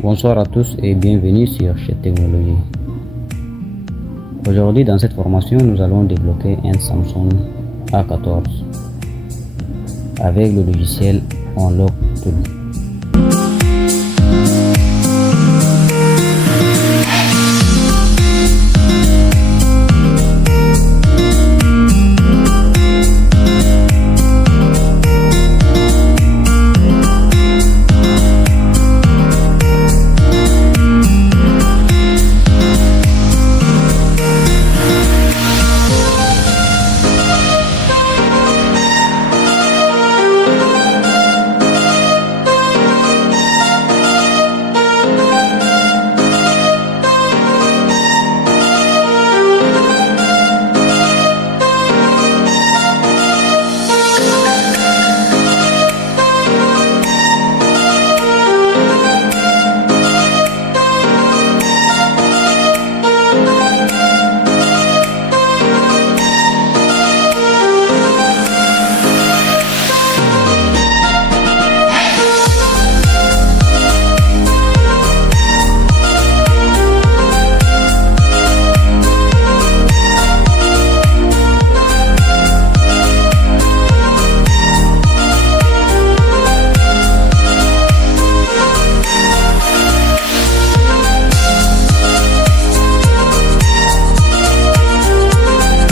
Bonsoir à tous et bienvenue sur cette technologie. Aujourd'hui dans cette formation, nous allons débloquer un Samsung A14 avec le logiciel UnlockTool.